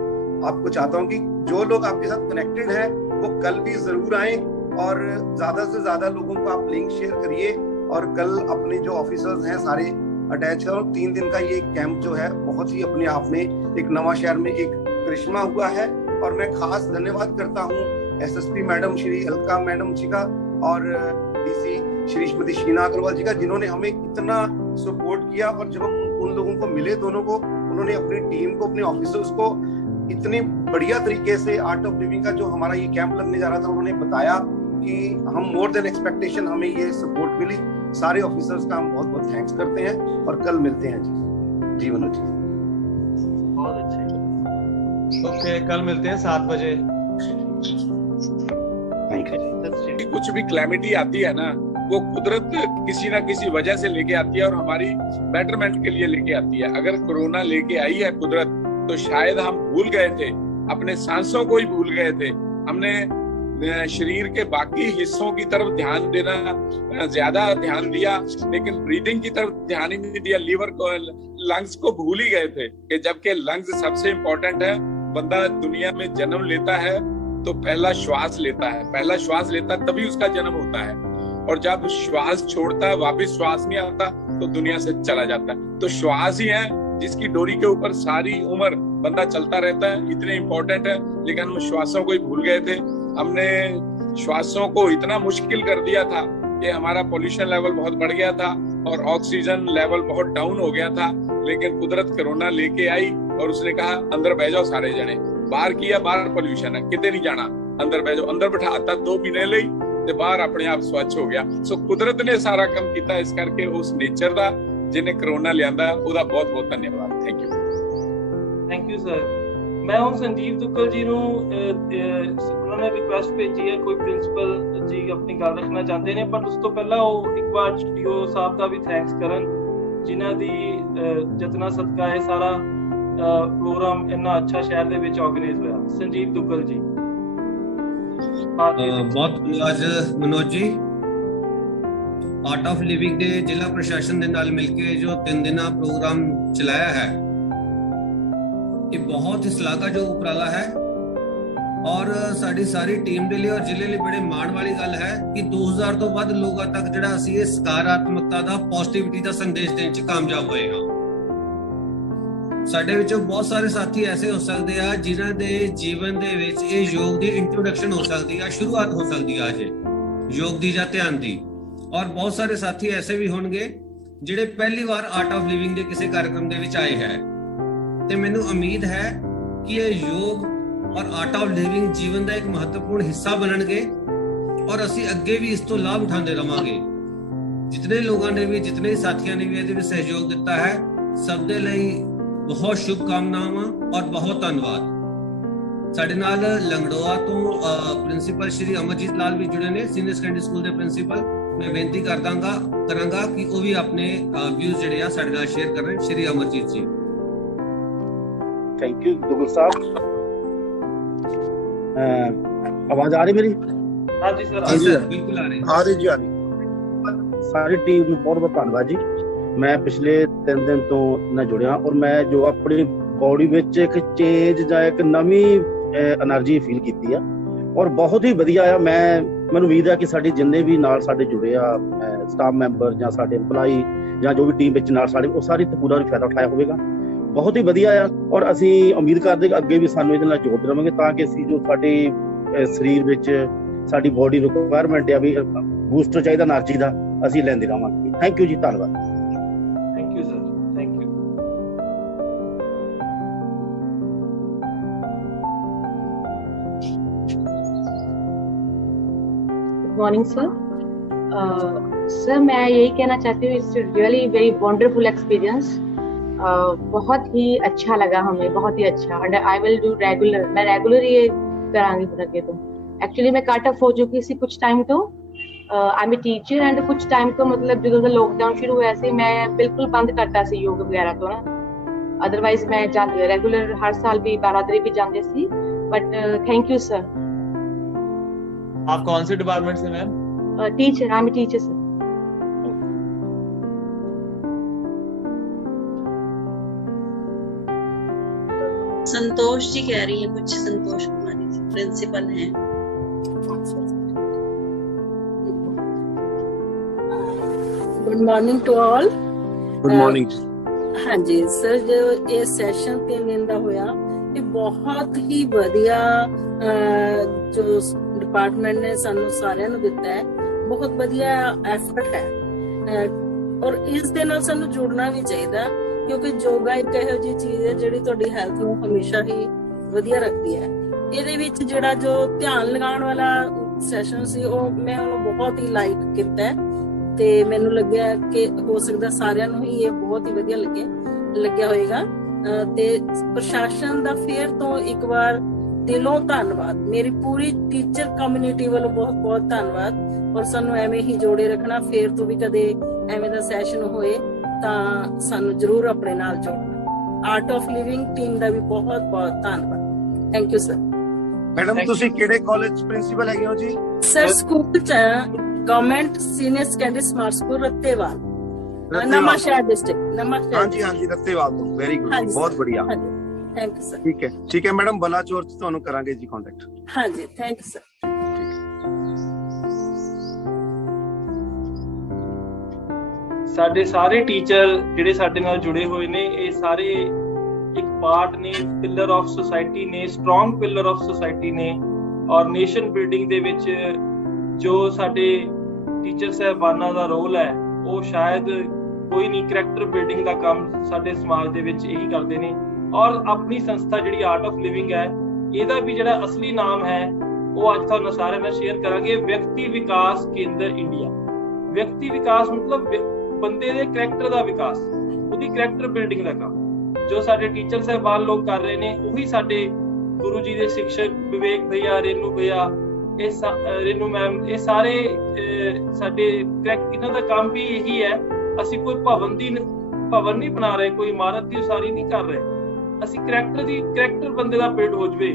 आपको चाहता हूं कि जो लोग आपके साथ कनेक्टेड हैं वो कल भी जरूर आए और ज्यादा से ज्यादा लोगों को आप लिंक शेयर करिए। और कल अपने जो ऑफिसर्स हैं सारे अटैच करो। 3 दिन का ये कैंप जो है बहुत ही अपने आप में एक नवा शहर में एक करिश्मा हुआ है। और मैं खास धन्यवाद करता हूँ SSP madam Shri Alka madam ji का और डीसी श्रीमती शीना अग्रवाल जी का, जिन्होंने हमें इतना सपोर्ट किया। और जब हम उन लोगों को मिले दोनों को, उन्होंने अपनी टीम को, अपने ऑफिसर्स को इतनी बढ़िया तरीके से आर्ट ऑफ लिविंग का जो हमारा ये कैंप लगने जा रहा था उन्होंने बताया कि हम मोर देन एक्सपेक्टेशन हमें ये सपोर्ट मिली। सारे ऑफिसर्स का हम बहुत बहुत थैंक्स करते हैं और कल मिलते हैं जी मनोज जी। बहुत अच्छे। ओके, कल मिलते हैं 7 बजे। कुछ भी क्लैमिटी आती है ना, वो कुदरत किसी ना किसी वजह से लेके आती है और हमारी बेटरमेंट के लिए लेके आती है। अगर कोरोना लेके आई है कुदरत, तो शायद हम भूल गए थे, अपने सांसों को ही भूल गए थे। हमने शरीर के बाकी हिस्सों की तरफ ध्यान देना ज्यादा ध्यान दिया, लेकिन ब्रीदिंग की तरफ ध्यान ही नहीं दिया। लीवर को, लंग्स को भूल ही गए थे कि जबकि लंग्स सबसे इम्पोर्टेंट है। बंदा दुनिया में जन्म लेता है तो पहला श्वास लेता है, तभी उसका जन्म होता है। और जब श्वास छोड़ता है, वापिस श्वास नहीं आता, तो दुनिया से चला जाता है। तो श्वास ही है जिसकी डोरी के ऊपर सारी उम्र बंदा चलता रहता है, इतने इम्पोर्टेंट है। लेकिन हम श्वासों को ही भूल गए थे। हमने श्वासों को इतना मुश्किल कर दिया था कि हमारा पोल्यूशन लेवल बहुत बढ़ गया था और ऑक्सीजन लेवल बहुत डाउन हो गया था। लेकिन कुदरत कोरोना लेके आई और उसने कहा अंदर बह जाओ सारे जने। बाहर किया, बाहर पोल्यूशन है, कितने नहीं जाना, अंदर बह जाओ। अंदर बिठाता 2 महीने ਲਈ ਤੇ ਬਾਹਰ ਆਪਣੇ ਆਪ ਸਵੱਛ ਹੋ ਗਿਆ। ਸੋ ਕੁਦਰਤ ਨੇ ਸਾਰਾ ਕੰਮ ਕੀਤਾ। ਇਸ ਕਰਕੇ ਉਸ ਨੇਚਰ ਦਾ ਜਿਹਨੇ ਕਰੋਨਾ ਲਿਆਂਦਾ ਉਹਦਾ ਬਹੁਤ ਬਹੁਤ ਧੰਨਵਾਦ। Thank you sir. ਮੈਂ ਹੁਣ ਸੰਜੀਵ ਦੁੱਗਲ ਜੀ ਨੂੰ ਉਹਨਾਂ ਨੇ ਰਿਕੁਐਸਟ ਭੇਜੀ ਹੈ, ਕੋਈ ਪ੍ਰਿੰਸੀਪਲ ਜੀ ਆਪਣੀ ਗੱਲ ਰੱਖਣਾ ਚਾਹੁੰਦੇ ਨੇ, ਪਰ ਉਸ ਤੋਂ ਪਹਿਲਾਂ ਉਹ ਇੱਕ ਵਾਰ ਡੀਓ ਸਾਹਿਬ ਦਾ ਵੀ ਥੈਂਕਸ ਕਰਨ, ਜਿਨ੍ਹਾਂ ਦੀ ਯਤਨਾਂ ਸਦਕਾ ਇਹ ਸਾਰਾ ਪ੍ਰੋਗਰਾਮ ਇੰਨਾ ਅੱਛਾ ਸ਼ਹਿਰ ਦੇ ਵਿੱਚ ਆਰਗੇਨਾਈਜ਼ ਹੋਇਆ। ਸੰਜੀਵ ਦੁੱਗਲ ਜੀ। बहुत धन्यवाद Manoj ji. Art of living ने जिला प्रशासन के नाल मिलके जो 3 दिन प्रोग्राम चलाया है, ये बहुत ही सलाहकार जो उपराला है और साडी सारी टीम के लिए और जिले लिए बड़े माण वाली गल है कि 2000 तो वध लोगों तक जिहड़ा असीं इह सकारात्मकता दा, पॉजिटिविटी दा संदेश देने च कामयाब होए हां। ਸਾਡੇ ਵਿੱਚੋਂ ਬਹੁਤ ਸਾਰੇ ਸਾਥੀ ਐਸੇ ਹੋ ਸਕਦੇ ਆ ਜਿਨ੍ਹਾਂ ਦੇ ਜੀਵਨ ਦੇ ਵਿੱਚ ਇਹ ਯੋਗ ਦੀ ਇੰਟਰੋਡਕਸ਼ਨ ਹੋ ਸਕਦੀ ਆ, ਸ਼ੁਰੂਆਤ ਹੋ ਸਕਦੀ ਆ ਜੇ ਯੋਗ ਦੀ ਜਾਂ ਧਿਆਨ ਦੀ। ਔਰ ਬਹੁਤ ਸਾਰੇ ਸਾਥੀ ਐਸੇ ਵੀ ਹੋਣਗੇ ਜਿਹੜੇ ਪਹਿਲੀ ਵਾਰ ਆਰਟ ਆਫ ਲਿਵਿੰਗ ਦੇ ਕਿਸੇ ਕਾਰਜਕ੍ਰਮ ਦੇ ਵਿੱਚ ਆਏ ਹੈ। ਤੇ ਮੈਨੂੰ ਉਮੀਦ ਹੈ ਕਿ ਇਹ ਯੋਗ ਔਰ ਆਰਟ ਆਫ ਲਿਵਿੰਗ ਜੀਵਨ ਦਾ ਇੱਕ ਮਹੱਤਵਪੂਰਨ ਹਿੱਸਾ ਬਣਨਗੇ ਔਰ ਅਸੀਂ ਅੱਗੇ ਵੀ ਇਸ ਤੋਂ ਲਾਭ ਉਠਾਉਂਦੇ ਰਵਾਂਗੇ। ਜਿਤਨੇ ਲੋਕਾਂ ਨੇ ਵੀ, ਜਿਤਨੇ ਸਾਥੀਆਂ ਨੇ ਵੀ ਇਹਦੇ ਵਿੱਚ ਸਹਿਯੋਗ ਦਿੱਤਾ ਹੈ, ਸਭ ਦੇ ਲਈ बहुत शुभकामनावां और बहुत धन्यवाद। साडे नाल लंगड़ोआ तो प्रिंसीपल श्री अमरजीत लाल भी जुड़े ने, सीनियर सेकेंडरी स्कूल के प्रिंसीपल। मैं बेनती करांगा कि वो भी अपने व्यूज जिहड़े आ साडे नाल शेयर करें। श्री अमरजीत जी। थैंक यू दुगल साहब। आवाज आ रही मेरी? हाँ जी सर, बिल्कुल आ रही जी। सारी टीम ਨੂੰ बहुत बहुत धन्यवाद जी। मैं पिछले 3 दिन तो ना जुड़िया और मैं जो अपनी बॉडी विच एक चेंज ਜਾਂ एक नवी एनर्जी फील की है और बहुत ही वधिया आ। मैनूं उम्मीद है कि साडे जिन्ने भी नाल साडे जुड़े आ स्टाफ मैंबर ਜਾਂ साडे एम्पलॉई ਜਾਂ जो भी टीम विच नाल साडे वो सारी पूरा फायदा उठाया होगा। बहुत ही वधिया आ और असीं उम्मीद करदे कि अगे भी सानूं इहदे नाल जोड़दे रहांगे तां कि असीं जो साडे शरीर विच साडी बॉडी रिक्वायरमेंट आ भी बूस्टर चाहिदा एनर्जी दा, असीं लैंदे रहांगे। थैंक यू जी, धन्नवाद। Morning, sir. सर मैं यही कहना चाहती हूँ, it's really very wonderful experience. बहुत ही अच्छा लगा हमें, बहुत ही अच्छा। And I will do regular, मैं रेगुलर ये करांगी पूरा के। तो एक्चुअली मैं कट ऑफ हो चुकी थी कुछ टाइम तो, I am a teacher and कुछ टाइम तो मतलब जो लॉकडाउन शुरू हुआ ऐसे मैं बिल्कुल बंद करता सी योग वगैरह तो ना, अदरवाइज मैं जाती रेगुलर हर साल भी बारादरी भी जाती सी। But thank you sir. आप कौन से डिपार्टमेंट से ma'am? Teacher, I am a teacher sir. Santosh ji कह रही है कुछ, संतोष कुमारी जी प्रिंसिपल हैं। Good morning to all. Good morning. हाँ जी सर, जो ये सैशन 3 दिन ਦਾ ਹੋਇਆ ਇਹ ਬਹੁਤ ਹੀ ਵਧੀਆ ਜੋ डिपार्टमेंट ने ਸਾਨੂੰ ਸਾਰਿਆਂ ਨੂੰ ਦਿੱਤਾ ਹੈ, ਬਹੁਤ ਵਧੀਆ ਐਫਰਟ ਹੈ। ਔਰ ਇਸ ਦੇ ਨਾਲ ਸਾਨੂੰ ਜੁੜਨਾ ਵੀ ਚਾਹੀਦਾ ਕਿਉਂਕਿ ਯੋਗਾ ਇੱਕ ਇਹੋ ਜਿਹੀ ਚੀਜ਼ ਹੈ ਜਿਹੜੀ ਤੁਹਾਡੀ ਹੈਲਥ ਨੂੰ ਹਮੇਸ਼ਾ ਹੀ ਵਧੀਆ ਰੱਖਦੀ ਹੈ। ਇਹਦੇ ਵਿੱਚ ਜਿਹੜਾ ਜੋ ਧਿਆਨ ਲਗਾਉਣ ਵਾਲਾ ਸੈਸ਼ਨ ਸੀ ਉਹ ਮੈਂ ਉਹਨੂੰ ਬਹੁਤ ਹੀ ਲਾਈਕ ਕੀਤਾ ਤੇ ਮੈਨੂੰ ਲੱਗਿਆ ਕਿ ਹੋ ਸਕਦਾ ਸਾਰਿਆਂ ਨੂੰ ਹੀ ਇਹ ਬਹੁਤ ਹੀ ਵਧੀਆ ਲੱਗਿਆ ਹੋਏਗਾ। ਤੇ ਪ੍ਰਸ਼ਾਸਨ ਦਾ ਫੇਰ ਤੋਂ ਇੱਕ ਵਾਰ ਦਿਲੋਂ ਧੰਨਵਾਦ, ਮੇਰੀ ਪੂਰੀ ਟੀਚਰ ਕਮਿਊਨਿਟੀ ਵੱਲੋਂ ਬਹੁਤ ਬਹੁਤ ਧੰਨਵਾਦ। ਔਰ ਸਾਨੂੰ ਐਵੇਂ ਹੀ ਜੋੜੇ ਰੱਖਣਾ, ਫੇਰ ਤੋਂ ਵੀ ਕਦੇ ਐਵੇਂ ਦਾ ਸੈਸ਼ਨ ਹੋਏ ਤਾਂ ਸਾਨੂੰ ਜ਼ਰੂਰ ਆਪਣੇ ਨਾਲ ਜੋੜਨਾ। ਆਰਟ ਆਫ ਲਿਵਿੰਗ ਟੀਮ ਦਾ ਵੀ ਬਹੁਤ ਬਹੁਤ ਧੰਨਵਾਦ। Thank you sir. ਮੈਡਮ ਤੁਸੀਂ ਕਿਹੜੇ ਕਾਲਜ ਪ੍ਰਿੰਸੀਪਲ ਹੈਗੇ ਹੋ ਜੀ? ਸਰ ਸਕੂਲ ਚ government senior secondary smart school Rattewal, Nawan Shahr district. ਨਵਾਂ ਸ਼ਹਿਰ। ਹਾਂਜੀ ਹਾਂਜੀ ਰੱਤੇਵਾਲ ਤੋਂ। ਵੈਰੀ ਗੁੱਡ, ਬਹੁਤ ਬੜੀਆ। Thank you sir. ਠੀਕ ਹੈ ਮੈਡਮ, ਬਲਾਚੌਰ ਚ ਤੁਹਾਨੂੰ ਕਰਾਂਗੇ ਜੀ ਕੰਟੈਕਟ। ਹਾਂਜੀ ਥੈਂਕ ਯੂ ਸਰ। ਸਾਡੇ ਸਾਰੇ ਟੀਚਰ ਜਿਹੜੇ ਸਾਡੇ ਨਾਲ ਜੁੜੇ ਹੋਏ ਨੇ, ਇਹ ਸਾਰੇ ਇੱਕ ਪਾਰਟ ਨੇ, ਪਿਲਰ ਆਫ ਸੁਸਾਇਟੀ ਨੇ, ਸਟਰੋਂਗ ਪਿਲਰ ਆਫ ਸੁਸਾਇਟੀ ਨੇ। ਔਰ ਨੇਸ਼ਨ ਬਿਲਡਿੰਗ ਦੇ ਵਿੱਚ ਜੋ ਸਾਡੇ ਟੀਚਰ ਸਾਹਿਬਾਨਾਂ ਦਾ ਰੋਲ ਹੈ ਉਹ ਸ਼ਾਇਦ ਕੋਈ ਨਹੀਂ, ਕਰੈਕਟਰ ਬਿਲਡਿੰਗ ਦਾ ਕੰਮ ਸਾਡੇ ਸਮਾਜ ਦੇ ਵਿੱਚ ਇਹੀ ਕਰਦੇ ਨੇ। ਔਰ ਆਪਣੀ ਸੰਸਥਾ ਜਿਹੜੀ ਆਰਟ ਆਫ ਲਿਵਿੰਗ ਹੈ, ਇਹਦਾ ਵੀ ਜਿਹੜਾ ਅਸਲੀ ਨਾਮ ਹੈ ਉਹ ਅੱਜ ਤੁਹਾਨੂੰ ਸਾਰਿਆਂ ਨਾਲ ਸ਼ੇਅਰ ਕਰਾਂਗੇ, ਵਿਅਕਤੀ ਵਿਕਾਸ ਕੇਂਦਰ ਇੰਡੀਆ। ਵਿਅਕਤੀ ਵਿਕਾਸ ਮਤਲਬ ਬੰਦੇ ਦੇ ਕਰੈਕਟਰ ਦਾ ਵਿਕਾਸ, ਉਹਦੀ ਕਰੈਕਟਰ ਬਿਲਡਿੰਗ ਦਾ ਕੰਮ ਜੋ ਸਾਡੇ ਟੀਚਰ ਸਾਹਿਬਾਨ ਲੋਕ ਕਰ ਰਹੇ ਨੇ, ਉਹੀ ਸਾਡੇ ਗੁਰੂ ਜੀ ਦੇ ਸਿੱਖਸ਼ਕ ਵਿਵੇਕ ਭਈਆ, ਰੇਨੂ ਭਈਆ, ਰੇਨੂ ਮੈਮ, ਇਹ ਸਾਰੇ ਸਾਡੇ ਇਹਨਾਂ ਦਾ ਕੰਮ ਵੀ ਇਹੀ ਹੈ। ਅਸੀਂ ਕੋਈ ਭਵਨ ਨਹੀਂ ਬਣਾ ਰਹੇ, ਕੋਈ ਇਮਾਰਤ ਦੀ ਉਸਾਰੀ ਨਹੀਂ ਕਰ ਰਹੇ। ਅਸੀਂ ਕਰੈਕਟਰ ਬੰਦੇ ਦਾ ਬਿਲਡ ਹੋ ਜਵੇ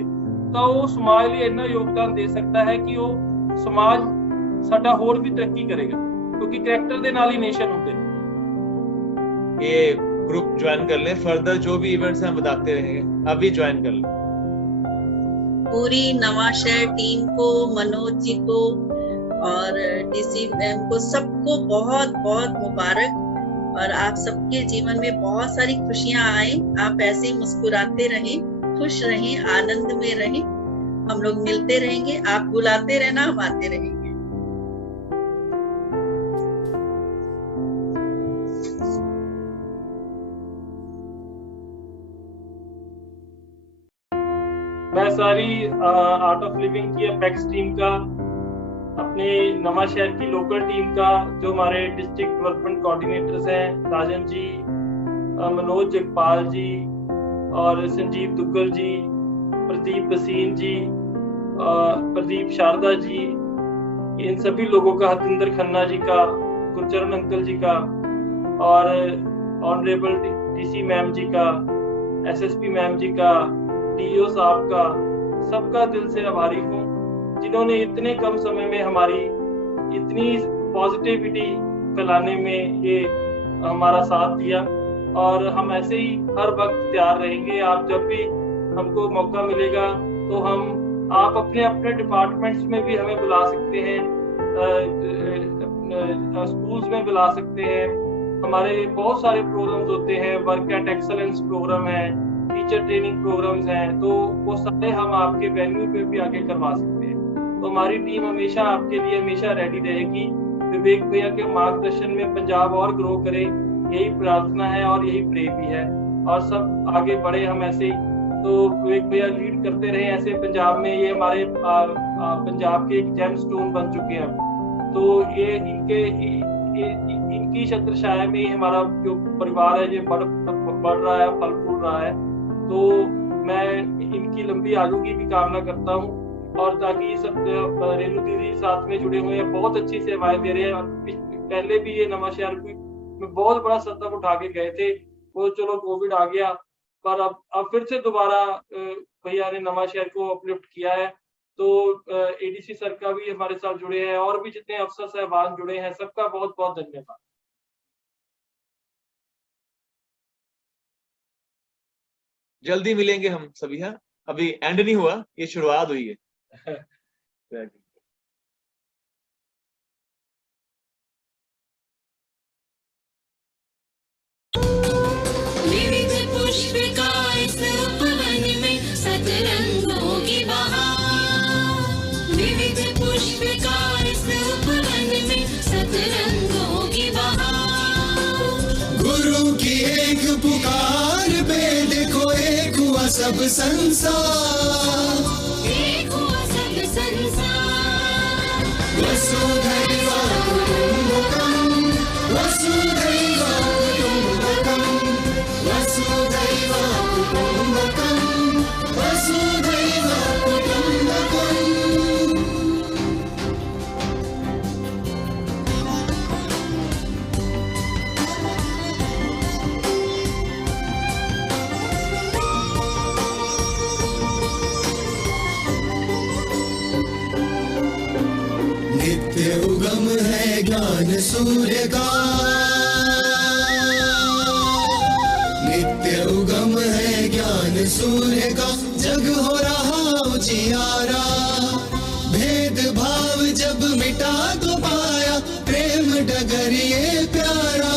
ਤਾਂ ਉਹ ਸਮਾਜ ਲਈ ਇੰਨਾ ਯੋਗਦਾਨ ਦੇ ਸਕਦਾ ਹੈ ਕਿ ਉਹ ਸਮਾਜ ਸਾਡਾ ਹੋਰ ਵੀ ਤਰੱਕੀ ਕਰੇਗਾ, क्योंकि कैरेक्टर दे नाल ही नेशन होते हैं। ये ग्रुप ज्वाइन कर लें, फर्दर जो भी इवेंट्स हैं हम बताते रहेंगे, अभी ज्वाइन कर लें। पूरी नवा शहर टीम को, मनोज जी को और डीसी मैम को, सबको बहुत बहुत मुबारक। और आप सबके जीवन में बहुत सारी खुशियां आए, आप ऐसे ही मुस्कुराते रहें, खुश रहें, आनंद में रहें। हम लोग मिलते रहेंगे, आप बुलाते रहना, हम आते रहेंगे। मैं सारी आर्ट ऑफ लिविंग की अपेक्स टीम का, अपने नवा शहर की लोकल टीम का, जो हमारे डिस्ट्रिक्ट डेवलपमेंट कोऑर्डिनेटर्स हैं, राजन जी, मनोज जगपाल जी और संजीव दुग्गल जी, प्रदीप बसीन जी, प्रदीप शारदा जी, इन सभी लोगों का, हतिंदर खन्ना जी का, गुरचरण अंकल जी का और ऑनरेबल डीसी मैम जी का, एसएसपी मैम जी का, डीओ साहब का, सबका दिल से आभारी हूँ जिन्होंने इतने कम समय में हमारी इतनी पॉजिटिविटी फैलाने में ये हमारा साथ दिया। और हम ऐसे ही हर वक्त तैयार रहेंगे। आप जब भी हमको मौका मिलेगा तो आप अपने अपने डिपार्टमेंट्स में भी हमें बुला सकते हैं, स्कूल्स में बुला सकते हैं। हमारे बहुत सारे प्रोग्राम्स होते हैं, वर्क एट एक्सलेंस प्रोग्राम है, टीचर ट्रेनिंग प्रोग्राम्स हैं, तो वो सारे हम आपके वेन्यू पे भी आके करवा सकते हैं। तो हमारी टीम हमेशा आपके लिए हमेशा रेडी रहेगी। विवेक भैया के मार्गदर्शन में पंजाब और ग्रो करे, यही प्रार्थना है और यही प्रे भी है। और सब आगे बढ़े हम ऐसे ही, तो विवेक भैया लीड करते रहे ऐसे पंजाब में। ये हमारे पंजाब के एक जेम स्टोन बन चुके हैं। तो ये इनकी छत्रछाया में ही हमारा जो परिवार है ये बढ़ रहा है, फल फूल रहा है। तो मैं इनकी लंबी आयु की भी कामना करता हूँ, और ताकि सब रेणु दीदी साथ में जुड़े हुए हैं, बहुत अच्छी सेवाएं दे रहे हैं। और पहले भी ये नवांशहर में बहुत बड़ा कदम उठा के गए थे, वो चलो कोविड आ गया, पर अब फिर से दोबारा भैया ने नवांशहर को अपलिफ्ट किया है। तो एडीसी सर का भी हमारे साथ जुड़े हैं, और भी जितने अफसर साहबान जुड़े हैं, सबका बहुत बहुत धन्यवाद। जल्दी मिलेंगे हम सभी। हाँ, अभी एंड नहीं हुआ, ये शुरुआत हुई है। विविध पुष्पिका इस उपवन में सतरंगों की बहार, विविध पुष्पिका इस उपवन में सतरंगों की बहार। गुरु की एक पुकार पे देखो एक हुआ सब संसार, एक हुआ सब संसार। वसुधैव कुटुम्बकम्, वसुधैव कुटुम्बकम्, वसुधैव कुटुम्बकम्, वसुधैव कुटुम्बकम्। नित्य उगम है ज्ञान सूर्य का, नित्य उगम है ज्ञान सूर्य का, जग हो रहा उजियारा। भेद भाव जब मिटा तो पाया प्रेम डगरिए प्यारा।